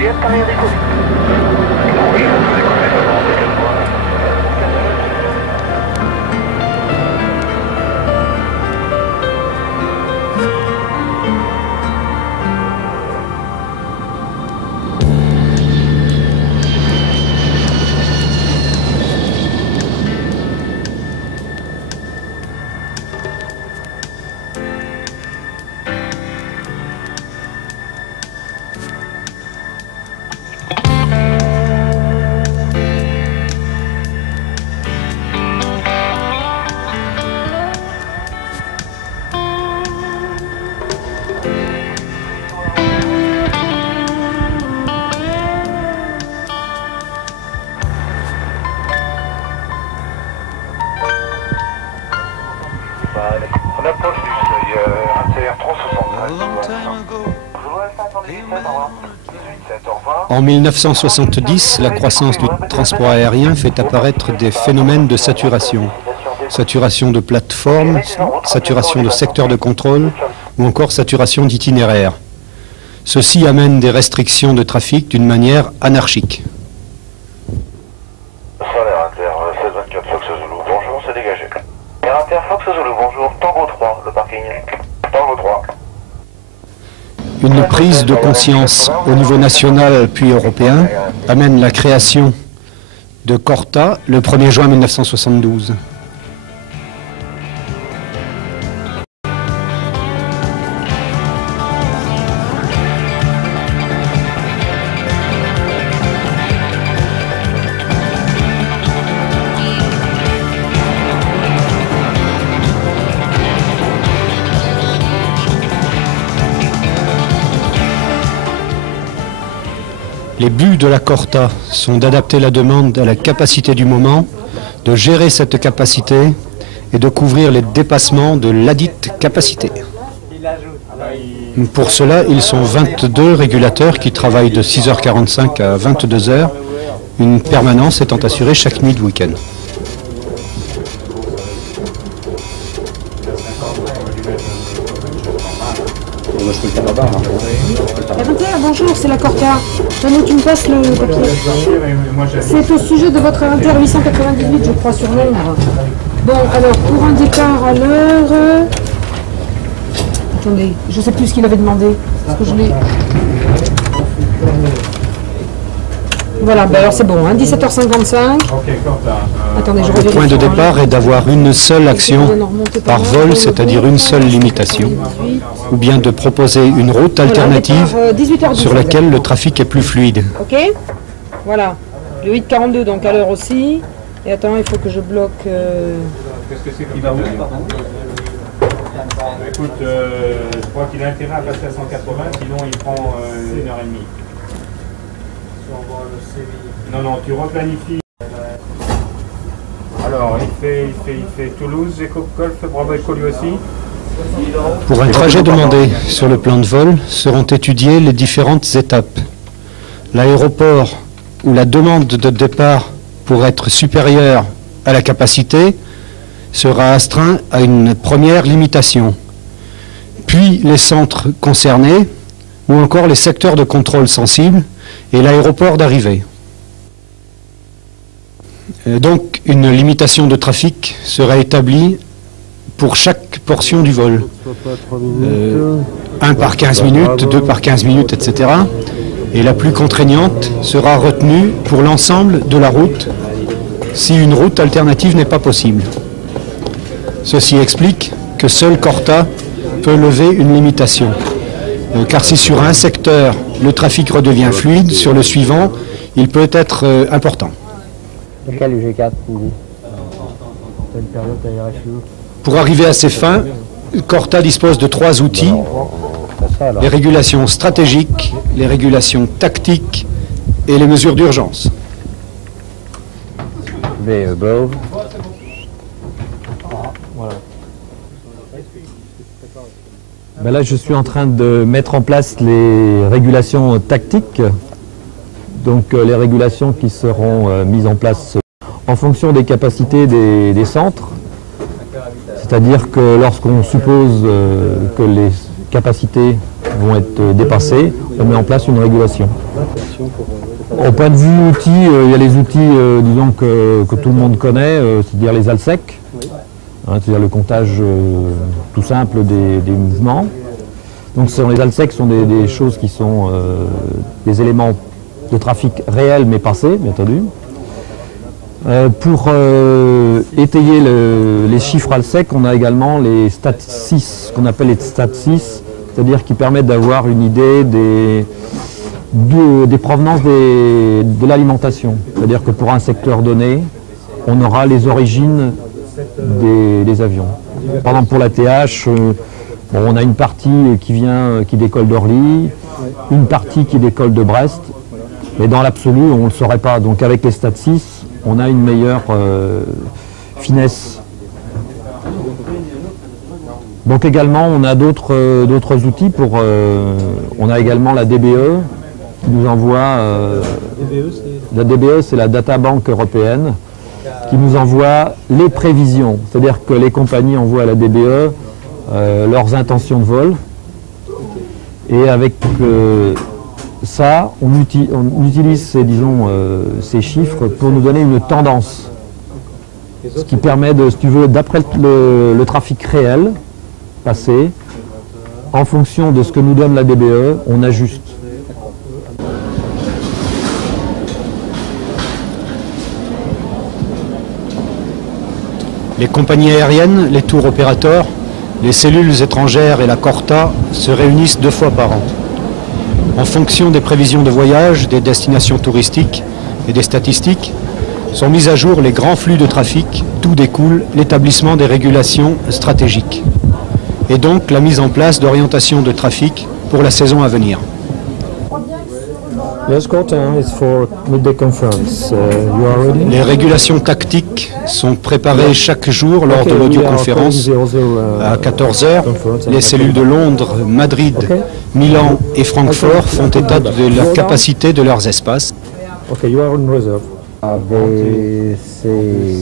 Juliette, carrière décollée. Oui, on approche du seuil, ATR 373. En 1970, la croissance du transport aérien fait apparaître des phénomènes de saturation. Saturation de plateformes, saturation de secteurs de contrôle ou encore saturation d'itinéraires. Ceci amène des restrictions de trafic d'une manière anarchique. Solaire Inter 1624 Fox Zulu, bonjour, c'est dégagé. Air Inter Fox Zulu, bonjour, Tango 3, le parking. Tango 3. Une prise de conscience au niveau national puis européen amène la création de Corta le 1er juin 1972. Les buts de la Corta sont d'adapter la demande à la capacité du moment, de gérer cette capacité et de couvrir les dépassements de ladite capacité. Pour cela, ils sont 22 régulateurs qui travaillent de 6h45 à 22h, une permanence étant assurée chaque nuit de week-end. Bonjour, c'est la Corta. Maintenant, tu me passes le papier. C'est au sujet de votre Inter 898, je crois, sur Londres. Bon, alors, pour un départ à l'heure... Attendez, je ne sais plus ce qu'il avait demandé. Parce que je l'ai... Voilà, ben alors c'est bon, hein, 17h55. Attendez, je Le point de départ est d'avoir une seule action par vol, c'est-à-dire une seule limitation, ou bien de proposer une route alternative sur laquelle le trafic est plus fluide. Ok. Voilà, le 842 donc à l'heure aussi. Et attends, il faut que je bloque... Qu'est-ce que c'est qui va où, pardon? Écoute, je crois qu'il a intérêt à passer à 180, sinon il prend 1h30. Non, non, tu replanifies. Alors, il fait Toulouse, Golf, Bravo Echo lui aussi. Pour un trajet demandé sur le plan de vol, seront étudiées les différentes étapes. L'aéroport où la demande de départ pour être supérieure à la capacité sera astreint à une première limitation. Puis les centres concernés ou encore les secteurs de contrôle sensibles et l'aéroport d'arrivée. Donc une limitation de trafic sera établie pour chaque portion du vol. 1 par 15 minutes, 2 par 15 minutes, etc. Et la plus contraignante sera retenue pour l'ensemble de la route si une route alternative n'est pas possible. Ceci explique que seul Corta peut lever une limitation. Car si sur un secteur le trafic redevient fluide, sur le suivant, il peut être important. Pour arriver à ces fins, Corta dispose de 3 outils: les régulations stratégiques, les régulations tactiques et les mesures d'urgence. Ben là, je suis en train de mettre en place les régulations tactiques, donc les régulations qui seront mises en place en fonction des capacités des centres, c'est-à-dire que lorsqu'on suppose que les capacités vont être dépassées, on met en place une régulation. Au point de vue outils, il y a les outils disons que tout le monde connaît, c'est-à-dire les ALSEC, c'est-à-dire le comptage tout simple des mouvements. Donc les ALSEC sont des choses qui sont des éléments de trafic réels mais passés, bien entendu. Pour étayer les chiffres ALSEC, on a également les Stat6, ce qu'on appelle les Stat6, c'est-à-dire qui permettent d'avoir une idée des provenances de l'alimentation. C'est-à-dire que pour un secteur donné, on aura les origines des avions. Par exemple pour la TH, on a une partie qui décolle d'Orly, une partie qui décolle de Brest, mais dans l'absolu, on ne le saurait pas. Donc avec les Stat6, on a une meilleure finesse. Donc également, on a d'autres outils pour... on a également la DBE qui nous envoie... la DBE, c'est la Data Bank européenne, qui nous envoie les prévisions. C'est-à-dire que les compagnies envoient à la DBE leurs intentions de vol. Et avec ça, on utilise ces chiffres pour nous donner une tendance. Ce qui permet, si tu veux, d'après le trafic réel passé, en fonction de ce que nous donne la DBE, on ajuste. Les compagnies aériennes, les tours opérateurs, les cellules étrangères et la Corta se réunissent 2 fois par an. En fonction des prévisions de voyage, des destinations touristiques et des statistiques, sont mis à jour les grands flux de trafic, d'où découle l'établissement des régulations stratégiques et donc la mise en place d'orientations de trafic pour la saison à venir. Yes, Cortin, it's for midday conference. You are ready? Les régulations tactiques sont préparées chaque jour lors de l'audioconférence à 14 h. Les cellules de Londres, Madrid, Milan et Francfort font état de la capacité de leurs espaces. You are on reserve.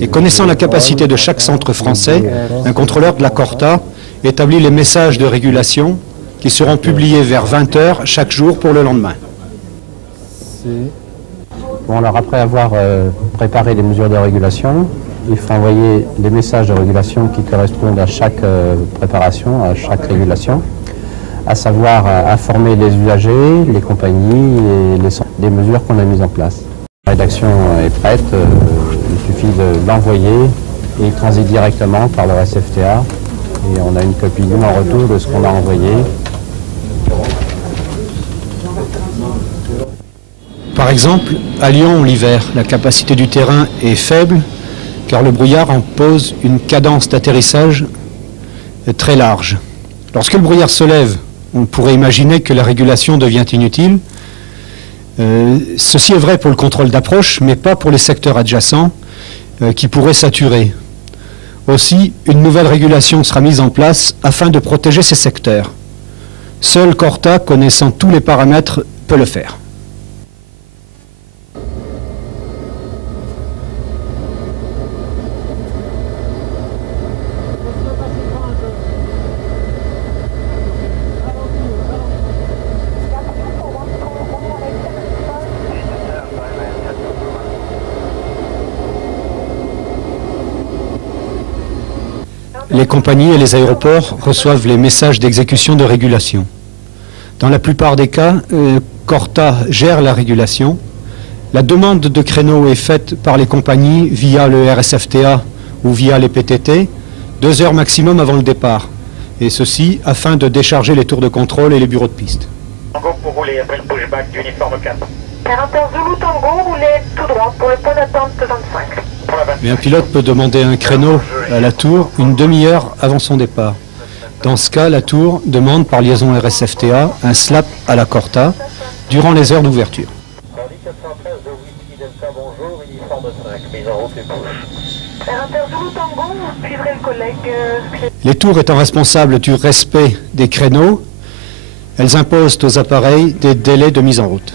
Et connaissant la capacité de chaque centre français, un contrôleur de la Corta établit les messages de régulation qui seront publiés vers 20 h chaque jour pour le lendemain. Bon, alors après avoir préparé les mesures de régulation, il faut envoyer les messages de régulation qui correspondent à chaque préparation, à chaque régulation, à savoir informer les usagers, les compagnies et des mesures qu'on a mises en place. La rédaction est prête, il suffit de l'envoyer et il transite directement par le SFTA et on a une copie nous en retour de ce qu'on a envoyé. Par exemple, à Lyon, l'hiver, la capacité du terrain est faible car le brouillard impose une cadence d'atterrissage très large. Lorsque le brouillard se lève, on pourrait imaginer que la régulation devient inutile. Ceci est vrai pour le contrôle d'approche, mais pas pour les secteurs adjacents qui pourraient saturer. Aussi, une nouvelle régulation sera mise en place afin de protéger ces secteurs. Seul Corta, connaissant tous les paramètres, peut le faire. Les compagnies et les aéroports reçoivent les messages d'exécution de régulation. Dans la plupart des cas, Corta gère la régulation. La demande de créneaux est faite par les compagnies via le RSFTA ou via les PTT, 2 heures maximum avant le départ. Et ceci afin de décharger les tours de contrôle et les bureaux de piste. Tango pour rouler après le pushback d'uniforme 4. 41 Zulu Tango, roulez tout droit pour le point d'attente 25. Mais un pilote peut demander un créneau à la tour une demi-heure avant son départ. Dans ce cas, la tour demande par liaison RSFTA un slap à la Corta durant les heures d'ouverture. Les tours étant responsables du respect des créneaux, elles imposent aux appareils des délais de mise en route.